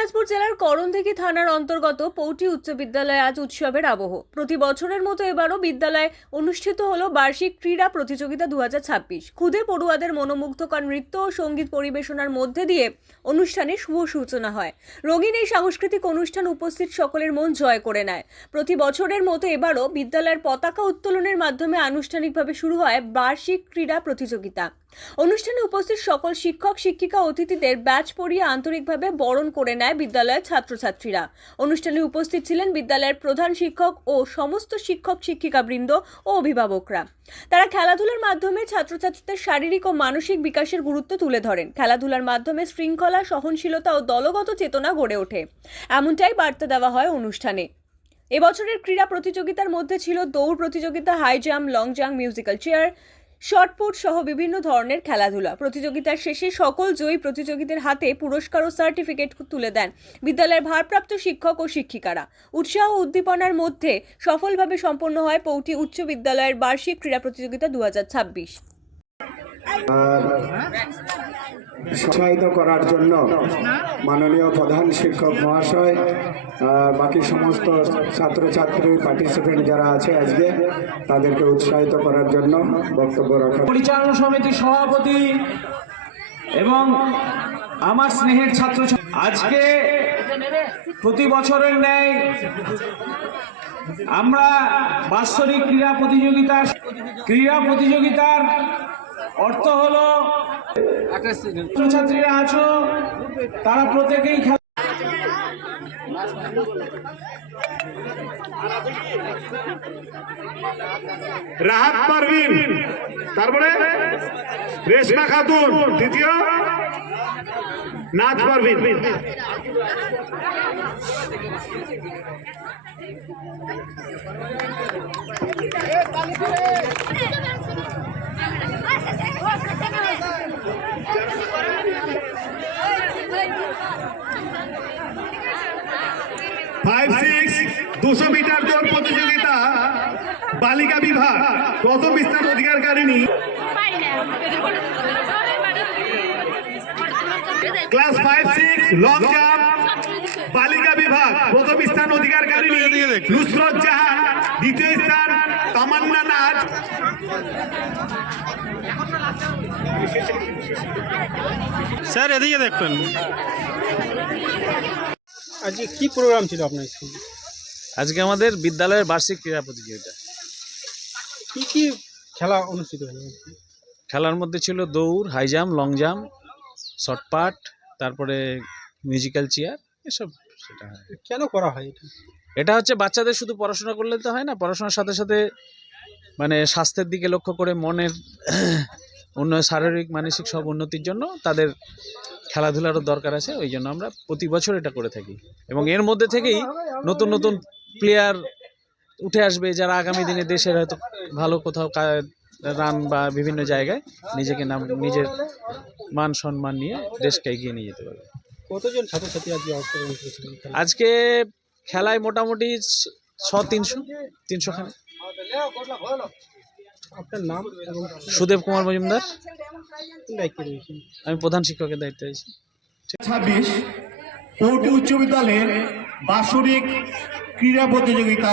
দিনাজপুর জেলার করণদিঘি থানার অন্তর্গত পৌটি উচ্চ বিদ্যালয়ে আজ উৎসবের আবহ। প্রতি বছরের মতো এবারও বিদ্যালয়ে অনুষ্ঠিত হলো বার্ষিক ক্রীড়া প্রতিযোগিতা 2026। খুদে পড়ুয়াদের মনোমুগ্ধকর নৃত্য ও সঙ্গীত পরিবেশনার মধ্যে দিয়ে অনুষ্ঠানের শুভ সূচনা হয়। রঙিন এই সাংস্কৃতিক অনুষ্ঠান উপস্থিত সকলের মন জয় করে নেয়। প্রতি বছরের মতো এবারও বিদ্যালয়ের পতাকা উত্তোলনের মাধ্যমে আনুষ্ঠানিকভাবে শুরু হয় বার্ষিক ক্রীড়া প্রতিযোগিতা। অনুষ্ঠানে উপস্থিত সকল শিক্ষক শিক্ষিকা অতিথিদের ব্যাচ পরিয়ে আন্তরিকভাবে বরণ করে নেয় বিদ্যালয়ের ছাত্রছাত্রীরা। অনুষ্ঠানে উপস্থিত ছিলেন বিদ্যালয়ের প্রধান শিক্ষক ও সমস্ত শিক্ষক শিক্ষিকাবৃন্দ ও অভিভাবকরা। তারা খেলাধুলার মাধ্যমে ছাত্রছাত্রীদের শারীরিক ও মানসিক বিকাশের গুরুত্ব তুলে ধরেন। খেলাধুলার মাধ্যমে শৃঙ্খলা, সহনশীলতা ও দলগত চেতনা গড়ে ওঠে, এমনটাই বার্তা দেওয়া হয় অনুষ্ঠানে। এবছরের ক্রীড়া প্রতিযোগিতার মধ্যে ছিল দৌড় প্রতিযোগিতা, high jump, long jump, musical chair, shot put সহ বিভিন্ন ধরনের খেলাধুলা। প্রতিযোগিতার শেষে সকল জয়ী প্রতিযোগীদের হাতে পুরস্কার ও সার্টিফিকেট তুলে দেন বিদ্যালয়ের ভারপ্রাপ্ত শিক্ষক ও শিক্ষিকারা। উৎসাহ ও উদ্দীপনার মধ্যে সফলভাবে সম্পন্ন হয় পৌটি উচ্চ বিদ্যালয়ের বার্ষিক ক্রীড়া প্রতিযোগিতা 2026। উৎসাহিত করার জন্য মাননীয় প্রধান শিক্ষক মহাশয়, বাকি সমস্ত ছাত্রছাত্রী পার্টিসিপেন্ট যারা আছে আজকে তাদেরকে উৎসাহিত করার জন্য বক্তব্য রাখা। পরিচালনা সমিতির সভাপতি এবং আমার স্নেহের ছাত্র, আজকে প্রতি বছরের ন্যায় আমরা বাৎসরিক ক্রীড়া প্রতিযোগিতার অর্থ হলো ছাত্রছাত্রীরা আছো তারা প্রত্যেকেই রাহাত পারভিন, তারপরে রেশমা খাতুন, দ্বিতীয় নাচ পারভিন। ফাইভ সিক্স 200 মিটার দৌড় প্রতিযোগিতা বালিকা বিভাগ প্রথম স্থান অধিকারকারিণী ক্লাস 5-6 লং জাম্প বালিকা বিভাগ প্রথম স্থান অধিকারকারিণী নুসরত জাহান, দ্বিতীয় স্থান তামান্না নাজ। স্যার এদিকে দেখবেন। আজকে কি প্রোগ্রাম ছিল আপনার স্কুলে? আজকে আমাদের বিদ্যালয়ের বার্ষিক ক্রীড়া প্রতিযোগিতা। কি কি খেলা অনুষ্ঠিত হলো? খেলার মধ্যে ছিল দৌড়, high jump, long jump, shot put, তারপরে মিউজিক্যাল চেয়ার, এসব। সেটা কেন করা হয় এটা? এটা হচ্ছে বাচ্চাদের শুধু পড়াশোনা করলে তো হয় না, পড়াশোনার সাথে সাথে মানে স্বাস্থ্যের দিকে লক্ষ্য করে মনের উন্নয়ন, শারীরিক মানসিক সব উন্নতির জন্য তাদের খেলাধুলারও দরকার আছে। ওই জন্য আমরা প্রতি বছর এটা করে থাকি এবং এর মধ্যে থেকেই নতুন নতুন প্লেয়ার উঠে আসবে যারা আগামী দিনে দেশের হয়তো ভালো কোথাও রান বা বিভিন্ন জায়গায় নিজের মান সম্মান নিয়ে দেশকে এগিয়ে নিয়ে যেতে পারবে। কতজন ছাত্রছাত্রী আজকে অংশগ্রহণ করেছিলেন? আজকে খেলায় মোটামুটি 300 খানে। আপনার নাম? সুদেব কুমার মজুমদার। দায়িত্বে রয়েছেন? আমি প্রধান শিক্ষকের দায়িত্বে আছি। 26 পৌটি উচ্চ বিদ্যালয়ের বাৎসরিক ক্রীড়া প্রতিযোগিতা